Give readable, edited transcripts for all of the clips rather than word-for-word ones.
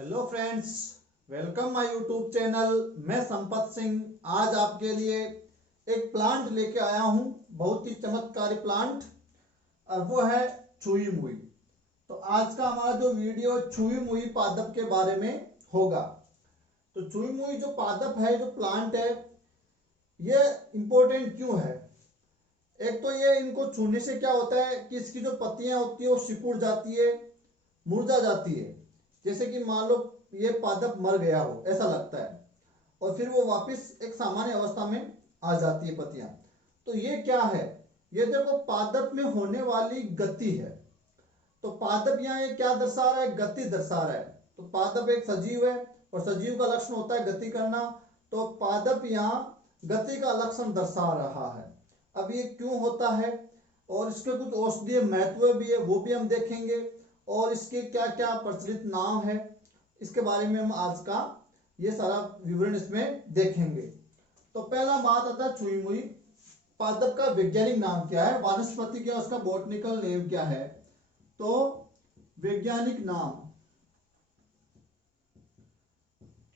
Hello friends, welcome my YouTube channel. मैं संपत सिंह आज आपके लिए एक प्लांट लेके आया हूँ, बहुत ही चमत्कारी प्लांट, और वो है छुई मुई। तो आज का हमारा जो वीडियो छुई मुई पादप के बारे में होगा। तो छुई मुई जो पादप है, जो प्लांट है, ये इम्पोर्टेंट क्यों है? एक तो ये इनको छूने से क्या होता है कि इसकी जो पत्तियां होती है वो सिकुड़ जाती है, मुरझा जाती है। जैसे कि मान लो ये पादप मर गया हो, ऐसा लगता है, और फिर वो वापस एक सामान्य अवस्था में आ जाती है पत्तियां। तो ये क्या है? ये देखो पादप में होने वाली गति है। तो पादप यहाँ ये क्या दर्शा रहा है? गति दर्शा रहा है। तो पादप एक सजीव है और सजीव का लक्षण होता है गति करना। तो पादप यहाँ गति का लक्षण दर्शा रहा है। अब ये क्यों होता है और इसके कुछ औषधीय महत्व भी है, वो भी हम देखेंगे, और इसके क्या क्या प्रचलित नाम है, इसके बारे में हम आज का ये सारा विवरण इसमें देखेंगे। तो पहला बात आता है छुई मुई पादप का वैज्ञानिक नाम क्या है, वनस्पति क्या, उसका बॉटनिकल नेम क्या है। तो वैज्ञानिक नाम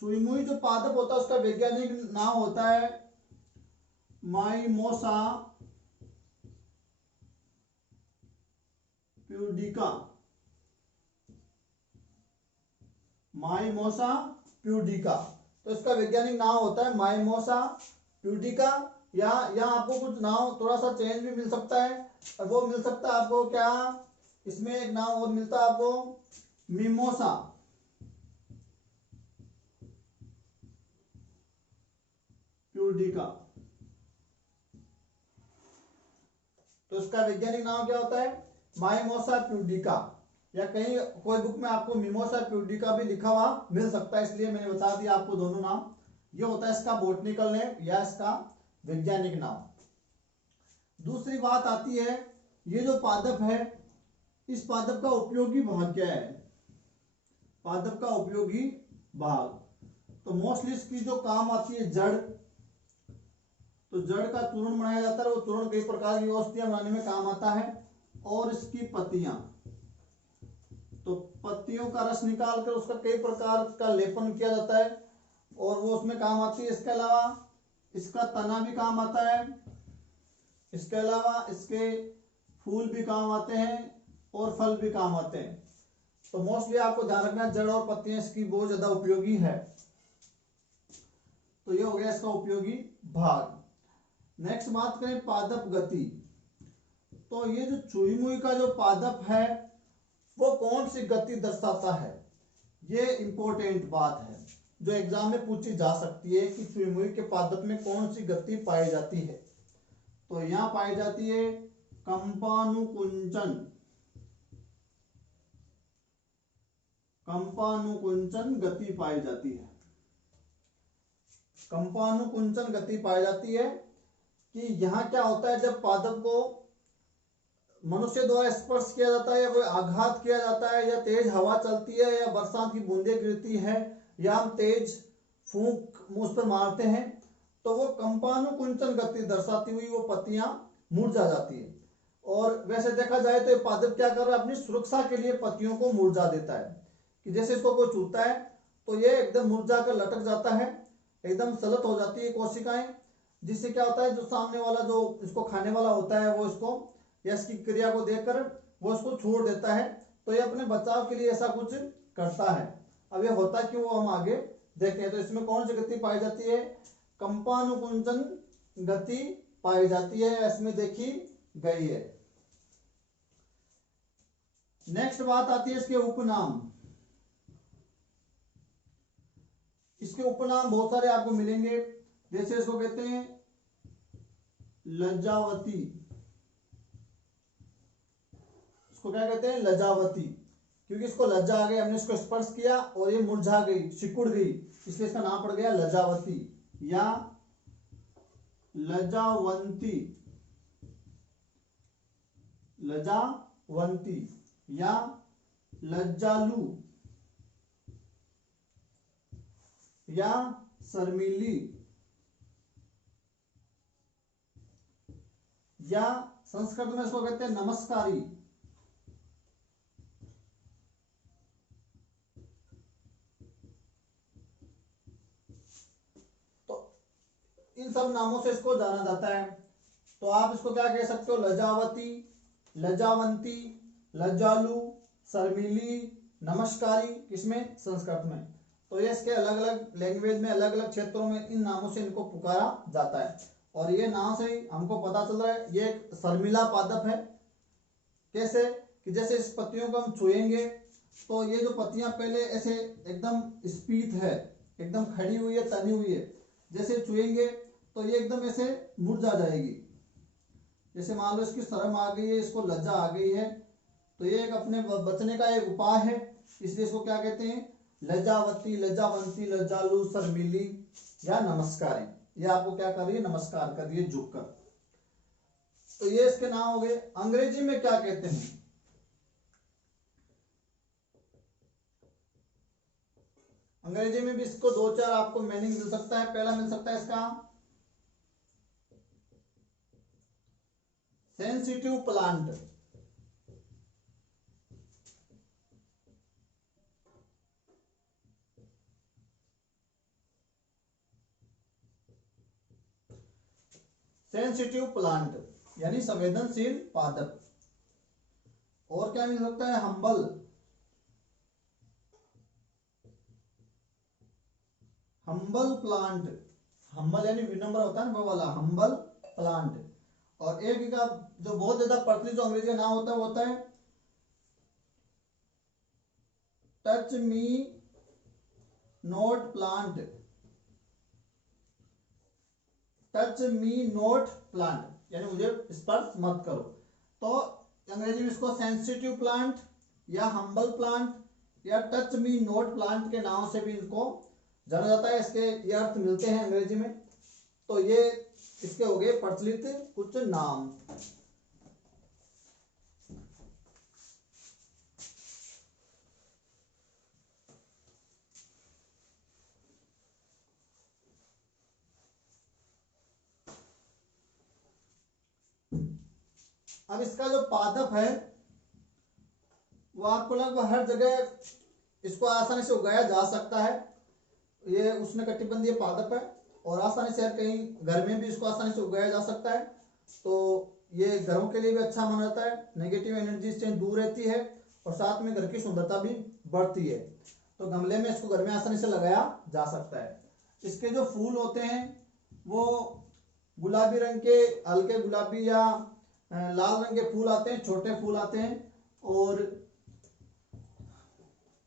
छुई मुई जो पादप होता है उसका वैज्ञानिक नाम होता है माइमोसा प्यूडिका। माइमोसा प्यूडिका, तो इसका वैज्ञानिक नाम होता है माइमोसा प्यूडिका। या यहाँ आपको कुछ नाम थोड़ा सा चेंज भी मिल सकता है, और वो मिल सकता है आपको क्या, इसमें एक नाम और मिलता है आपको मिमोसा प्यूडिका। तो इसका वैज्ञानिक नाम क्या होता है? माइमोसा प्यूडिका, या कहीं कोई बुक में आपको मिमोसा प्यूडिका भी लिखा हुआ मिल सकता है, इसलिए मैंने बता दिया आपको दोनों नाम। ये होता है इसका बॉटनिकल नेम या इसका वैज्ञानिक नाम। दूसरी बात आती है, ये जो पादप है, इस पादप का उपयोगी भाग क्या है? पादप का उपयोगी भाग, तो मोस्टली इसकी जो काम आती है जड़। तो जड़ का चूर्ण बनाया जाता है, वो चूर्ण कई प्रकार की औषधियां बनाने में काम आता है। और इसकी पत्तियां, तो पत्तियों का रस निकाल कर उसका कई प्रकार का लेपन किया जाता है और वो उसमें काम आती है। इसके अलावा इसका तना भी काम आता है, इसके अलावा इसके फूल भी काम आते हैं और फल भी काम आते हैं। तो मोस्टली आपको ध्यान रखना, जड़ और पत्तियां इसकी बहुत ज्यादा उपयोगी है। तो ये हो गया इसका उपयोगी भाग। नेक्स्ट बात करें पादप गति। तो ये जो छुई मुई का जो पादप है वो कौन सी गति दर्शाता है, ये इंपॉर्टेंट बात है जो एग्जाम में पूछी जा सकती है कि छुई मुई के पादप में कौन सी गति पाई जाती है। तो यहां पाई जाती है कंपानुकुंचन। कंपानुकुंचन गति पाई जाती है। कंपानुकुंचन गति पाई जाती है कि यहां क्या होता है, जब पादप को मनुष्य द्वारा स्पर्श किया जाता है या कोई आघात किया जाता है, या तेज हवा चलती है, या बरसात की बूंदें गिरती है, या हम तेज फूंक मुंह पर मारते हैं, तो वो कंपानुकुंचन गति दर्शाती हुई वो पत्तियां मुरझा जाती है। और वैसे देखा जाए तो पादप क्या कर रहा है, अपनी सुरक्षा के लिए पत्तियों को मुरझा देता है, कि जैसे इसको कोई छूता है तो ये एकदम मुरझा कर लटक जाता है, एकदम सलत हो जाती है कोशिकाएं, जिससे क्या होता है, जो सामने वाला जो इसको खाने वाला होता है वो इसको या इसकी क्रिया को देखकर वो इसको छोड़ देता है। तो ये अपने बचाव के लिए ऐसा कुछ करता है। अब ये होता क्यों वो हम आगे देखते हैं। तो इसमें कौन सी गति पाई जाती है? कंपानुकुंचन गति पाई जाती है, इसमें देखी गई है। नेक्स्ट बात आती है इसके उपनाम। इसके उपनाम बहुत सारे आपको मिलेंगे, जैसे इसको कहते हैं लज्जावती। इसको क्या कहते हैं? लज्जावती, क्योंकि इसको लज्जा आ गई, हमने इसको स्पर्श किया और ये मुरझा गई, सिकुड़ गई, इसलिए इसका नाम पड़ गया लज्जावती या लज्जावंती। लज्जावंती या लज्जालु या शर्मीली या संस्कृत में इसको कहते हैं नमस्कारी। सब नामों से इसको जाना जाता है। तो आप इसको क्या कह सकते हो, लजावती, लजावंती, लज्जालु, शर्मीली, नमस्कारी, किसमें, संस्कृत में। तो ये इसके अलग अलग लैंग्वेज में, अलग अलग क्षेत्रों में इन नामों से इनको पुकारा जाता है। और ये नाम से ही हमको पता चल रहा है ये एक शर्मिला पादप है। कैसे कि जैसे इस पत्तियों को हम छुएंगे तो ये जो पत्तियां पहले ऐसे एकदम स्पीत है, एकदम खड़ी हुई है, तनी हुई है, जैसे छुएंगे तो ये एकदम ऐसे मुरझा जाएगी। जैसे मान लो इसकी शर्म आ गई है, इसको लज्जा आ गई है, तो ये एक अपने बचने का एक उपाय है, इसलिए इसको क्या कहते हैं, लज्जावती, लज्जावंती, लज्जालु, शर्मीली या नमस्कारी। ये आपको क्या कर रही है, नमस्कार कर रही है झुककर। तो ये इसके नाम हो गए। अंग्रेजी में क्या कहते हैं, अंग्रेजी में भी इसको दो चार आपको मीनिंग मिल सकता है। पहला मिल सकता है इसका सेंसिटिव प्लांट, सेंसिटिव प्लांट यानी संवेदनशील पादप। और क्या मिल सकता है, हम्बल, हम्बल प्लांट, हम्बल यानी विनम्र होता है ना वो वाला हम्बल प्लांट। और एक का जो बहुत ज्यादा प्रचलित जो अंग्रेजी का नाम होता है वो होता है touch me note plant, touch me note plant यानी मुझे स्पर्श मत करो। तो अंग्रेजी में इसको सेंसिटिव प्लांट या हम्बल प्लांट या टच मी नोट प्लांट के नाम से भी इनको जाना जाता है। इसके ये अर्थ मिलते हैं अंग्रेजी में। तो ये इसके हो गए प्रचलित कुछ नाम। अब इसका जो पादप है वो आपको लगभग हर जगह इसको आसानी से उगाया जा सकता है। ये उष्णकटिबंधीय पादप है और आसानी से कहीं घर में भी इसको आसानी से उगाया जा सकता है। तो ये घरों के लिए भी अच्छा माना जाता है, नेगेटिव एनर्जी से दूर रहती है और साथ में घर की सुंदरता भी बढ़ती है। तो गमले में इसको घर में आसानी से लगाया जा सकता है। इसके जो फूल होते हैं वो गुलाबी रंग के, हल्के गुलाबी या लाल रंग के फूल आते हैं, छोटे फूल आते हैं और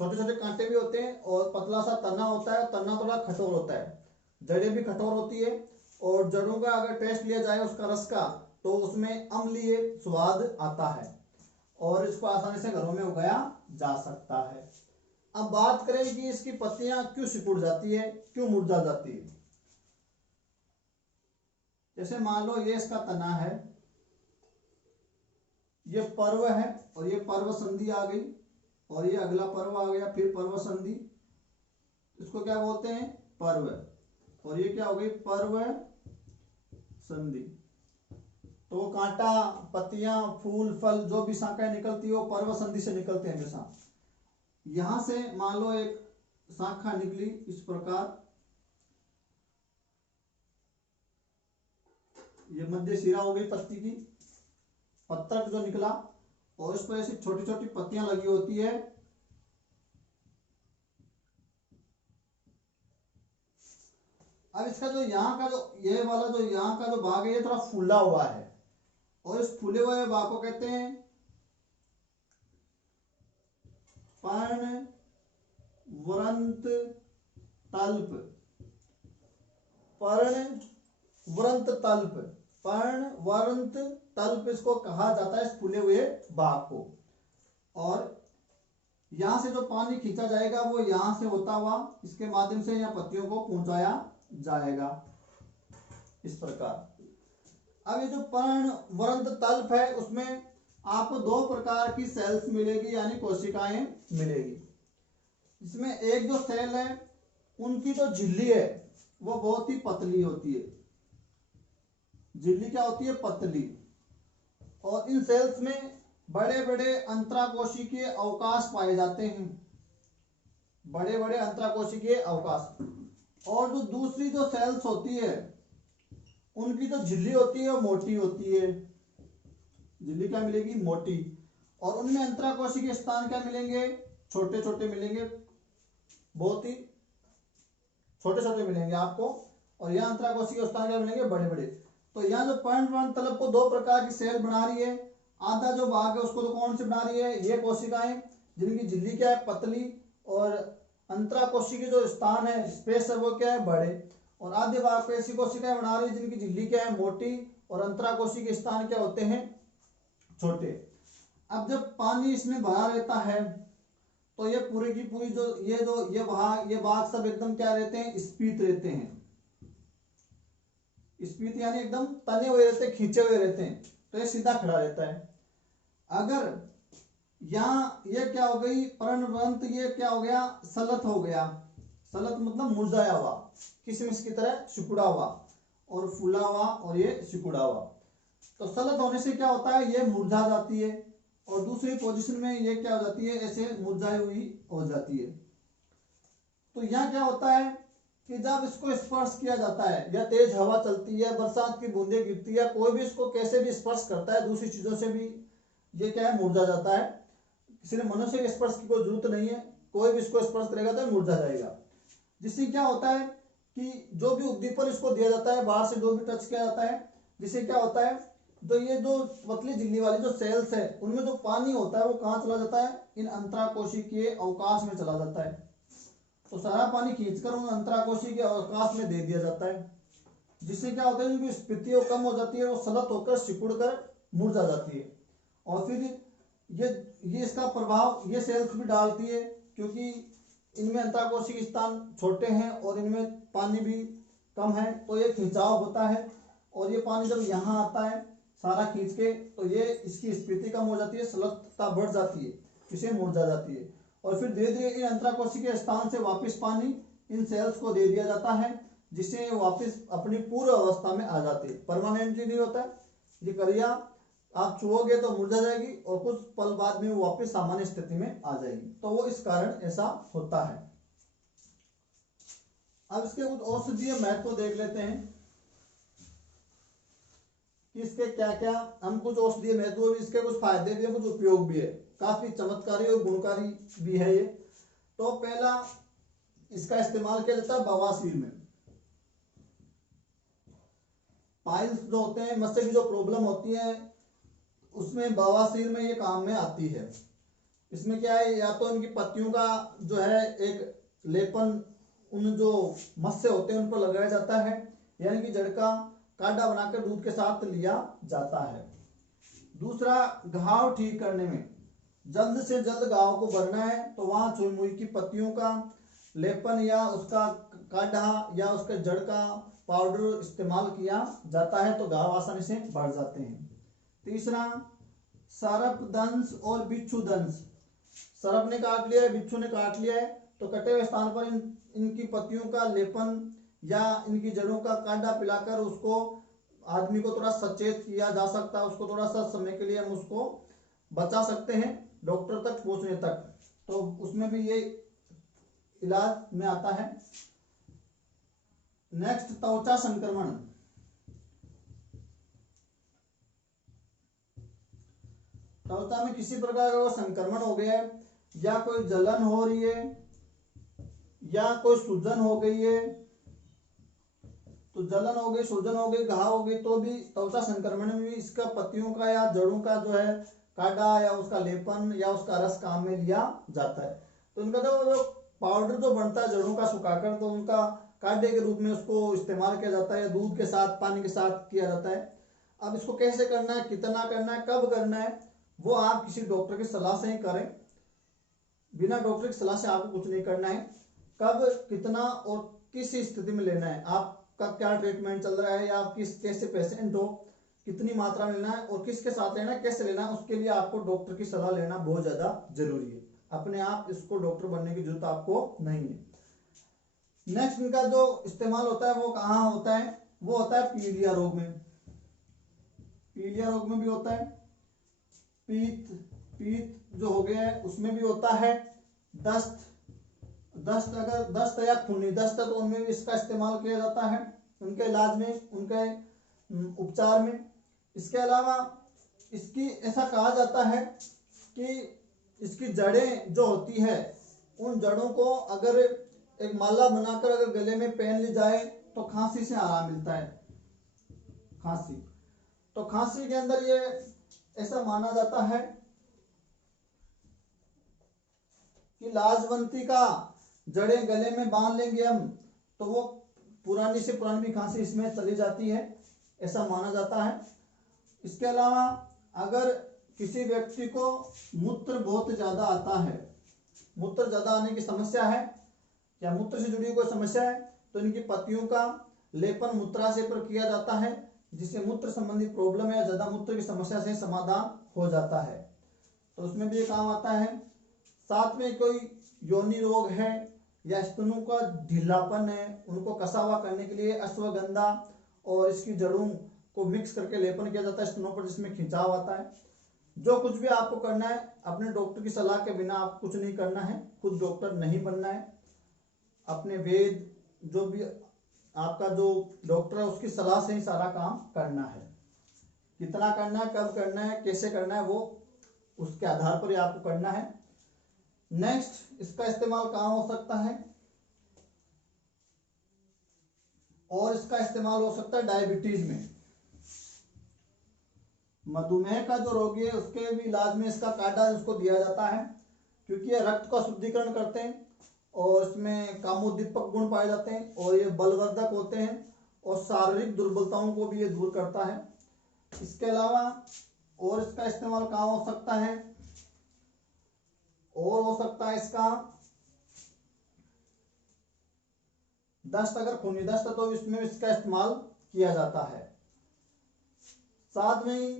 छोटे छोटे कांटे भी होते हैं और पतला सा तना होता है। तना थोड़ा कठोर होता है, जड़ें भी कठोर होती है और जड़ों का अगर टेस्ट लिया जाए उसका रस का तो उसमें अम्लीय स्वाद आता है और इसको आसानी से घरों में उगाया जा सकता है। अब बात करें कि इसकी पत्तियां क्यों सिकुड़ जाती है, क्यों मुरझा जाती है। जैसे मान लो ये इसका तना है, ये पर्व है और ये पर्व संधि आ गई और ये अगला पर्व आ गया, फिर पर्व संधि, इसको क्या बोलते हैं, पर्व। और ये क्या हो गई, पर्व संधि। तो कांटा, पत्तियां, फूल, फल जो भी शाखाएं निकलती है वो पर्व संधि से निकलते हैं हमेशा। यहां से मान लो एक शाखा निकली इस प्रकार, ये मध्य सिरा हो गई पत्ती की, पत्तक जो निकला और इस पर ऐसी छोटी छोटी पत्तियां लगी होती है। अब इसका जो यहाँ का जो ये वाला जो यहाँ का जो भाग है ये थोड़ा फूला हुआ है और इस फूले हुए भाग को कहते हैं पर्णवृंत तल्प, पर्णवृंत तल्प, पर्णवृंत तल्प इसको कहा जाता है, इस फूले हुए भाग को। और यहां से जो पानी खींचा जाएगा वो यहां से होता हुआ इसके माध्यम से यहाँ पत्तियों को पहुंचाया जाएगा इस प्रकार। अब ये जो पर्णवृंत तल्प है उसमें आपको दो प्रकार की सेल्स मिलेगी यानी कोशिकाएं मिलेगी। इसमें एक जो सेल है उनकी जो झिल्ली है वो बहुत ही पतली होती है, झिल्ली क्या होती है, पतली। और इन सेल्स में बड़े बड़े अंतराकोशिकीय अवकाश पाए जाते हैं, बड़े बड़े अंतराकोशिकीय अवकाश। और जो दूसरी जो सेल्स होती है उनकी जो झिल्ली होती है वो मोटी होती है, झिल्ली क्या मिलेगी, मोटी। और उनमें अंतराकोशिकीय स्थान क्या मिलेंगे, छोटे छोटे मिलेंगे, बहुत ही छोटे छोटे मिलेंगे आपको। और यहाँ अंतराकोशिकीय स्थान क्या मिलेंगे, बड़े बड़े। तो यहाँ जो पर्णवर्ण तलप को दो प्रकार की सेल बना रही है, आधा जो भाग है उसको तो कौन सी बना रही है, ये कोशिकाएं जिनकी झिल्ली क्या है, पतली, और अंतराकोशिकीय जो स्थान है, स्पेस है, वो क्या है, बड़े। और आधे भाग पे ऐसी कोशिकाएं बना रही है जिनकी झिल्ली क्या है, मोटी, और अंतराकोशिकीय स्थान क्या होते हैं, छोटे। अब जब पानी इसमें भरा रहता है तो ये पूरी की पूरी जो ये भाग सब एकदम क्या रहते हैं, स्फीत रहते हैं। स्फीत यानी एकदम तने हुए रहते हैं, खींचे हुए रहते हैं, तो ये सीधा खड़ा रहता है। अगर यहाँ ये क्या हो गई, पर्णवृंत, ये क्या हो गया, सलत हो गया। सलत मतलब मुरझाया हुआ, किशमिश की तरह सिकुड़ा हुआ, और फूला हुआ, और ये सिकुड़ा हुआ। तो सलत होने से क्या होता है, ये मुरझा जाती है, और दूसरी पोजीशन में ये क्या हो जाती है, ऐसे मुरझाई हुई हो जाती है। तो यहाँ क्या होता है कि जब इसको स्पर्श किया जाता है, या तेज हवा चलती है, बरसात की बूंदें गिरती है, कोई भी इसको कैसे भी स्पर्श करता है, दूसरी चीजों से भी ये क्या है, मुरझा जाता है। सिर्फ मनुष्य के स्पर्श की कोई जरूरत नहीं है, कोई भी इसको स्पर्श करेगा तो मुरझा जाएगा। जिससे क्या होता है कि जो भी उद्दीपन इसको दिया जाता है, बाहर से जो भी टच किया जाता है, जिससे क्या होता है, तो ये जो पतली झिल्ली वाली जो सेल्स है, उनमें जो पानी होता है वो कहाँ चला जाता है, इन अंतराकोशिकीय अवकाश में चला जाता है। तो सारा पानी खींचकर उन अंतराकोशिकीय अवकाश में दे दिया जाता है, जिससे क्या होता है, उनकी स्फीति कम हो जाती है, वो सलत होकर सिकुड़ कर मुरझा जाती है। और फिर ये इसका प्रभाव ये सेल्स भी डालती है, क्योंकि इनमें अंतराकोशिकीय स्थान छोटे हैं और इनमें पानी भी कम है, तो ये खिंचाव होता है, और ये पानी जब यहाँ आता है सारा खींच के, तो ये इसकी स्फीति कम हो जाती है, सलतता बढ़ जाती है, इसे मुरझा जाती है। और फिर धीरे धीरे इन अंतराकोशिकीय स्थान से वापस पानी इन सेल्स को दे दिया जाता है, जिससे वापस अपनी पूर्व अवस्था में आ जाती है। परमानेंटली नहीं होता है, ये क्रिया आप छुओगे तो मुरझा जाएगी, और कुछ पल बाद में वो वापस सामान्य स्थिति में आ जाएगी। तो वो इस कारण ऐसा होता है। अब इसके कुछ औषधीय महत्व देख लेते हैं कि इसके क्या क्या, हम कुछ औषधीय महत्व भी, इसके कुछ फायदे भी है, कुछ उपयोग भी है, काफी चमत्कारी और गुणकारी भी है ये। तो पहला, इसका इस्तेमाल किया जाता है बवासीर में। पाइल्स जो होते हैं, मस्से की जो प्रॉब्लम होती है, उसमें बवासीर में ये काम में आती है। इसमें क्या है, या तो इनकी पत्तियों का जो है एक लेपन उन जो मस्से होते हैं उन पर लगाया जाता है, यानी कि जड़ का काढ़ा बनाकर दूध के साथ लिया जाता है। दूसरा, घाव ठीक करने में, जल्द से जल्द घाव को भरना है तो वहां चुनमुई की पत्तियों का लेपन या उसका काढ़ा या उसके जड़ का पाउडर इस्तेमाल किया जाता है, तो घाव आसानी से भर जाते हैं। तीसरा, सर्प दंश और बिच्छू दंश। सर्प ने काट लिया है, बिच्छू ने काट लिया है, तो कटे हुए स्थान पर इनकी पत्तियों का लेपन या इनकी जड़ों का काढ़ा पिलाकर उसको आदमी को थोड़ा सचेत किया जा सकता है, उसको थोड़ा सा समय के लिए हम उसको बचा सकते हैं डॉक्टर तक पहुंचने तक। तो उसमें भी ये इलाज में आता है। नेक्स्ट, त्वचा संक्रमण। त्वचा में किसी प्रकार का संक्रमण हो गया है, या कोई जलन हो रही है, या कोई सूजन हो गई है, तो जलन हो गई, सूजन हो गई, घाव हो गई, तो भी त्वचा संक्रमण में भी इसका पत्तियों का या जड़ों का जो है काढ़ा या उसका लेपन या उसका रस काम में लिया जाता है। तो उनका जो पाउडर जो बनता है जड़ों का सुखाकर, तो उनका काढ़े के रूप में उसको इस्तेमाल किया जाता है, या दूध के साथ पानी के साथ किया जाता है। अब इसको कैसे करना है, कितना करना है, कब करना है, वो आप किसी डॉक्टर की सलाह से ही करें। बिना डॉक्टर की सलाह से आपको कुछ नहीं करना है। कब, कितना और किस स्थिति में लेना है, आपका क्या ट्रीटमेंट चल रहा है, या आप किस कैसे पेशेंट हो, कितनी मात्रा में लेना है और किसके साथ लेना है, कैसे लेना है, उसके लिए आपको डॉक्टर की सलाह लेना बहुत ज्यादा जरूरी है। अपने आप इसको डॉक्टर बनने की जरूरत आपको नहीं है। नेक्स्ट, इनका जो इस्तेमाल होता है वो कहाँ होता है, वो होता है पीलिया रोग में। पीलिया रोग में भी होता है। पीत जो हो गया है उसमें भी होता है। दस्त अगर दस्त या खूनी दस्त है तो उनमें भी इसका इस्तेमाल किया जाता है उनके इलाज में, उनके उपचार में। इसके अलावा इसकी ऐसा कहा जाता है कि इसकी जड़ें जो होती है, उन जड़ों को अगर एक माला बनाकर अगर गले में पहन ली जाए तो खांसी से आराम मिलता है। खांसी, तो खांसी के अंदर ये ऐसा माना जाता है कि लाजवंती का जड़ें गले में बांध लेंगे हम तो वो पुरानी से पुरानी भी खांसी इसमें चली जाती है, ऐसा माना जाता है। इसके अलावा अगर किसी व्यक्ति को मूत्र बहुत ज्यादा आता है, मूत्र ज्यादा आने की समस्या है या मूत्र से जुड़ी कोई समस्या है, तो इनकी पत्तियों का लेपन मूत्राशय पर किया जाता है, जिससे मूत्र संबंधी प्रॉब्लम या ज्यादा मूत्र की समस्या से समाधान हो जाता है, तो उसमें भी ये काम आता है। साथ में कोई योनि रोग है या स्तनों का ढीलापन है, उनको कसा हुआ करने के लिए अश्वगंधा और इसकी जड़ों को मिक्स करके लेपन किया जाता है स्तनों पर, जिसमें खिंचाव आता है। जो कुछ भी आपको करना है अपने डॉक्टर की सलाह के बिना आप कुछ नहीं करना है, खुद डॉक्टर नहीं बनना है, अपने वेद जो भी आपका जो डॉक्टर है उसकी सलाह से ही सारा काम करना है। कितना करना है, कब करना है, कैसे करना है, वो उसके आधार पर ही आपको करना है। नेक्स्ट, इसका इस्तेमाल कहाँ हो सकता है, और इसका इस्तेमाल हो सकता है डायबिटीज में। मधुमेह का जो रोगी है उसके भी इलाज में इसका काढ़ा उसको दिया जाता है, क्योंकि ये रक्त का शुद्धिकरण करते हैं और इसमें कामोद्दीपक गुण पाए जाते हैं और ये बलवर्धक होते हैं और शारीरिक दुर्बलताओं को भी ये दूर करता है। इसके अलावा और इसका इस्तेमाल कहाँ हो सकता है, और हो सकता है इसका दस्त, अगर खूनी दस्त है तो इसमें इसका इस्तेमाल किया जाता है। साथ में ही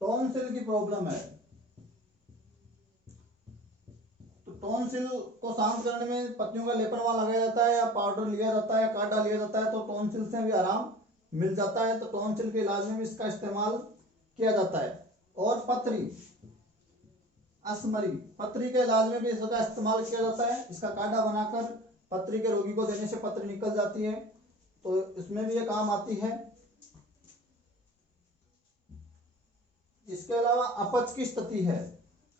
टॉन्सिल की प्रॉब्लम है, तो टॉन्सिल को शांत करने में पत्तियों का लेपन वहां लगाया जाता है या पाउडर लिया जाता है या काढ़ा लिया जाता है, तो टॉन्सिल से भी आराम मिल जाता है। तो टॉन्सिल के इलाज में भी इसका इस्तेमाल किया जाता है। और पथरी, असमरी, पथरी के इलाज में भी इसका इस्तेमाल किया जाता है। इसका काढ़ा बनाकर पथरी के रोगी को देने से पथरी निकल जाती है, तो इसमें भी ये काम आती है। इसके अलावा अपच की स्थिति है,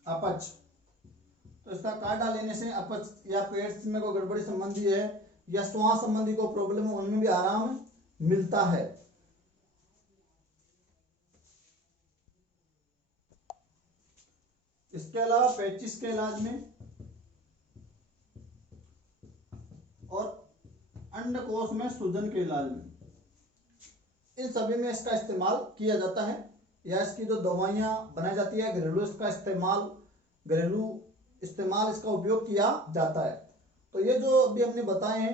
अपच, तो इसका काढ़ा लेने से अपच या पेट में कोई गड़बड़ी संबंधी है या श्वास संबंधी कोई प्रॉब्लम है, उनमें भी आराम मिलता है। इसके अलावा पेचिस के इलाज में और अंडकोश में सूजन के इलाज में, इन सभी में इसका इस्तेमाल किया जाता है, या इसकी जो दवाइयाँ बनाई जाती है घरेलू, इसका घरेलू इस्तेमाल इसका उपयोग किया जाता है। तो ये जो अभी हमने बताए हैं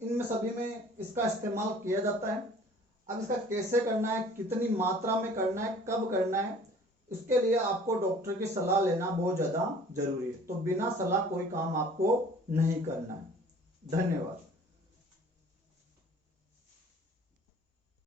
इनमें सभी में इसका इस्तेमाल किया जाता है। अब इसका कैसे करना है, कितनी मात्रा में करना है, कब करना है, इसके लिए आपको डॉक्टर की सलाह लेना बहुत ज़्यादा जरूरी है। तो बिना सलाह कोई काम आपको नहीं करना है। धन्यवाद।